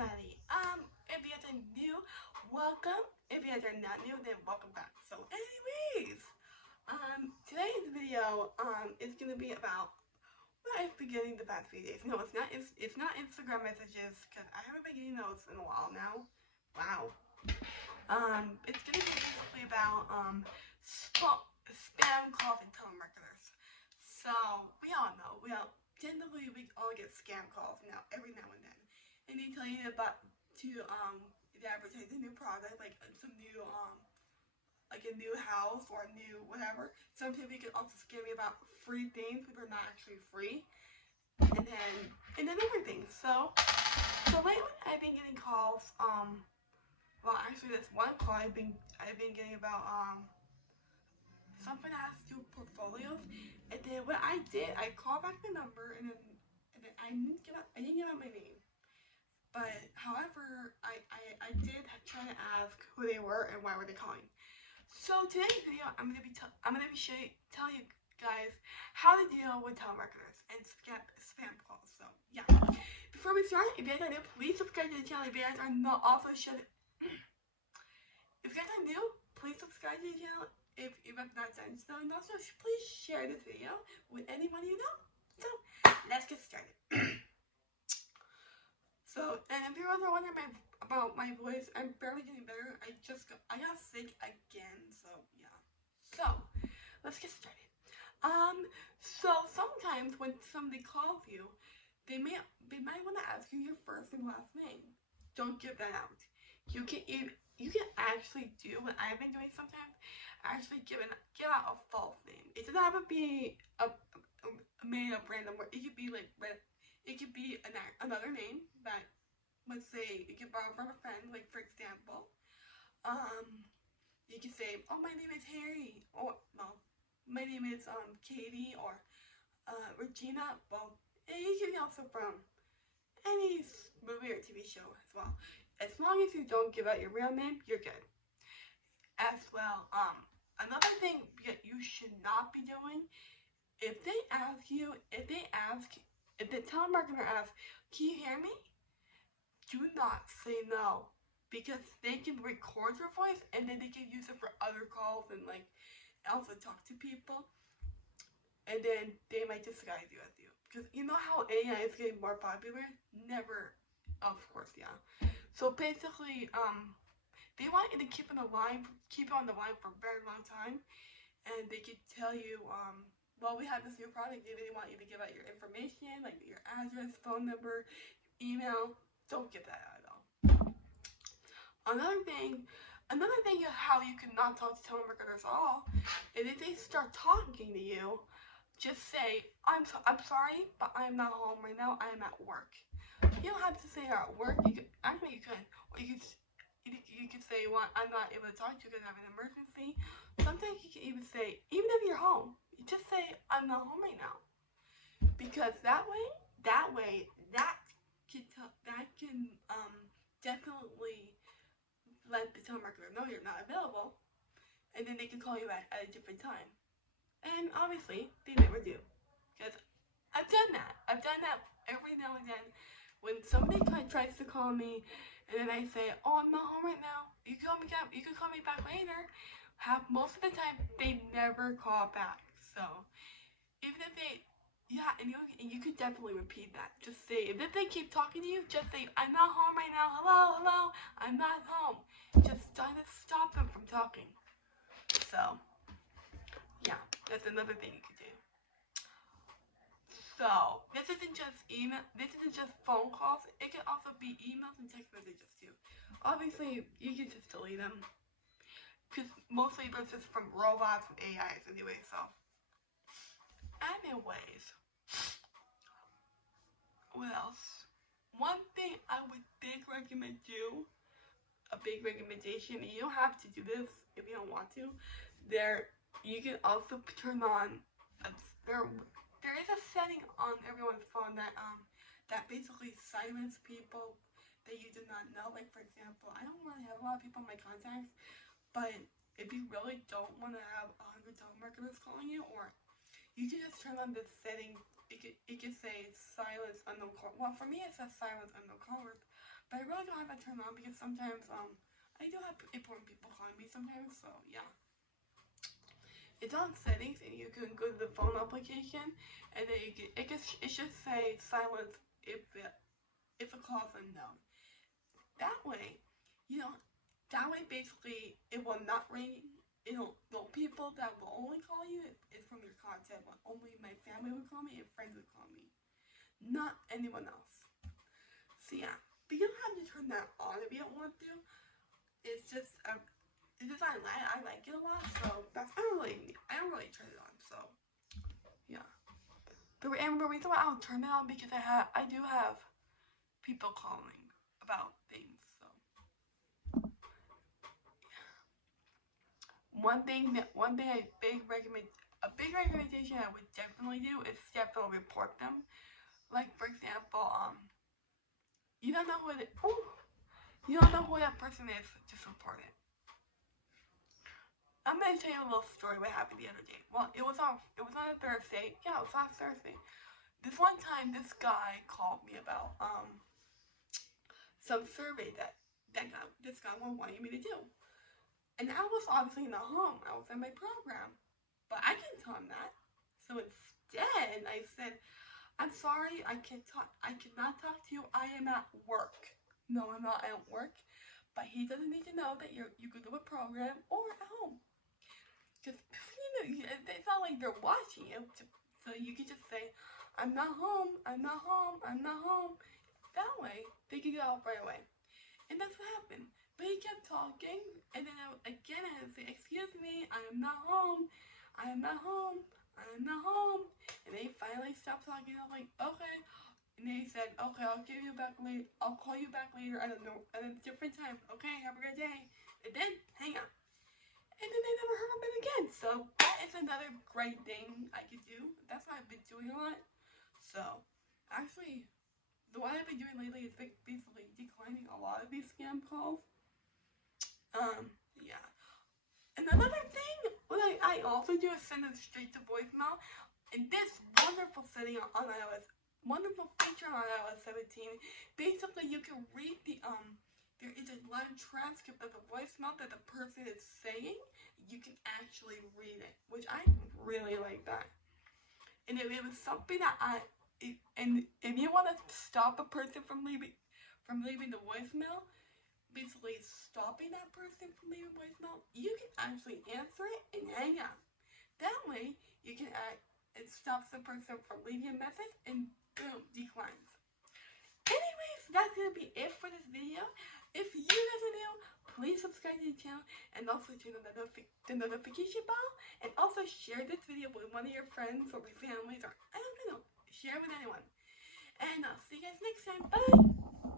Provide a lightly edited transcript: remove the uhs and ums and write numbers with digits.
everybody. If you guys are new, welcome. If you guys are not new, then welcome back. So anyways, today's video, is gonna be about what I've been getting the past few days. No, it's not Instagram messages, because I haven't been getting those in a while now. Wow. It's gonna be basically about, spam calls and telemarketers. So, generally we all get scam calls every now and then. And they tell you to advertise a new product, like some new, like a new house or a new whatever. Sometimes they can also scam you about free things, which are not actually free. And then other things. So lately I've been getting calls, well, actually, that's one call I've been getting about something that has to do with portfolios. And then what I did, I called back the number, and then I didn't give out my name. But however, I did try to ask who they were and why were they calling. So today's video, I'm gonna be telling you guys how to deal with telemarketers and spam calls. So yeah. Before we start, if you guys are new, please subscribe to the channel. If you guys are not, also should. If you guys are new, please subscribe to the channel if you have not done so, and also please share this video with anyone you know. So let's get started. So, and if you're also wondering about my voice, I'm barely getting better. I got sick again. So yeah. So let's get started. So sometimes when somebody calls you, they might want to ask you your first and last name. Don't give that out. You can actually do what I've been doing sometimes. Actually give out a false name. It doesn't have to be a made up random word. It could be another name that, let's say, you can borrow from a friend. Like for example, you can say, "Oh, my name is Harry," or well, "My name is Katie," or Regina. Well, and you can also from any movie or TV show as well. As long as you don't give out your real name, you're good. As well, another thing that you should not be doing, if the telemarketer asks, "Can you hear me?" Do not say no, because they can record your voice and then they can use it for other calls and like also talk to people, and then they might disguise you as you. Because you know how AI is getting more popular? Never, of course, yeah. So basically, they want you to keep you on the line for a very long time, and they could tell you, well, we have this new product, and they want you to give out your information, like your address, phone number, email. Don't give that out at all. Another thing of how you cannot talk to telemarketers at all is if they start talking to you, just say, I'm sorry, but I'm not home right now. I'm at work. You don't have to say you're at work. Or you could say, well, I'm not able to talk to you because I have an emergency. Sometimes you can even say, even if you're home, you just say, I'm not home right now. Because that can definitely let the telemarketer know you're not available, and then they can call you back at a different time. And obviously, they never do. Because I've done that every now and then. When somebody tries to call me, and then I say, "Oh, I'm not home right now. You can call me back later." Most of the time, they never call back. So even if they, yeah, and you could definitely repeat that. Just say, if they keep talking to you, just say, "I'm not home right now. Hello, I'm not home." Just try to stop them from talking. So yeah, that's another thing you could do. So this isn't just email. This isn't just phone calls. It can also be emails and text messages too. Obviously, you can just delete them, because mostly they're just from robots and AIs anyway. So, anyways, what else? One thing I would recommend do, a big recommendation. And you don't have to do this if you don't want to. You can also turn on. There is a setting on everyone's phone that basically silence people that you do not know. Like for example, I don't really have a lot of people in my contacts, but if you really don't want to have 100 telemarketers calling you, or you can just turn on this setting. It can say silence unknown callers. Well, for me it says silence unknown callers, But I really don't have that turned on because sometimes I do have important people calling me sometimes, so yeah. It's on settings, and you can go to the phone application, and then it should say silence if a call is unknown. That way, you know, that way basically it will not ring. The people that will only call you is from your contact. Only my family would call me and friends would call me, not anyone else. So yeah, but you don't have to turn that on if you don't want to. It's just I like it a lot, so I don't really turn it on. So yeah, the reason why I don't turn it on because I do have people calling about things. So a big recommendation I would definitely do is definitely report them. Like for example, you don't know who you don't know who that person is, just report it. I'm gonna tell you a little story what happened the other day. Well, it was on a Thursday. Yeah, it was last Thursday. This one time, this guy called me about some survey this guy wanted me to do, and I was obviously not home. I was in my program, but I didn't tell him that. So instead, I said, "I'm sorry, I can't talk. I cannot talk to you. I am at work. No, I'm not at work." But he doesn't need to know that you could do a program or at home. Because, it's not like they're watching you. So you can just say, I'm not home, I'm not home, I'm not home. That way, they can get out right away. And that's what happened. But he kept talking, and then I had to say, excuse me, I am not home, I am not home, I am not home. And they finally stopped talking. I was like, okay. And then he said, okay, I'll call you back later at a different time. Okay, have a good day. And then hang up. And then they never heard of it again. So that is another great thing I could do. That's what I've been doing a lot. So actually, what I've been doing lately is basically declining a lot of these scam calls. Yeah. And another thing, what I also do is send them straight to voicemail. And this wonderful setting on iOS, wonderful feature on iOS 17, basically you can read there is a live transcript of the voicemail that the person is saying. You can actually read it, which I really like that. And if it was something that and if you want to stop a person from leaving the voicemail, basically stopping that person from leaving voicemail, you can actually answer it and hang up. That way, you can it stops the person from leaving a message and boom, declines. Anyways, that's gonna be it for this video. If you guys are new, please subscribe to the channel and also turn on the notification bell, and also share this video with one of your friends or with families, or I don't know, share with anyone. And I'll see you guys next time. Bye!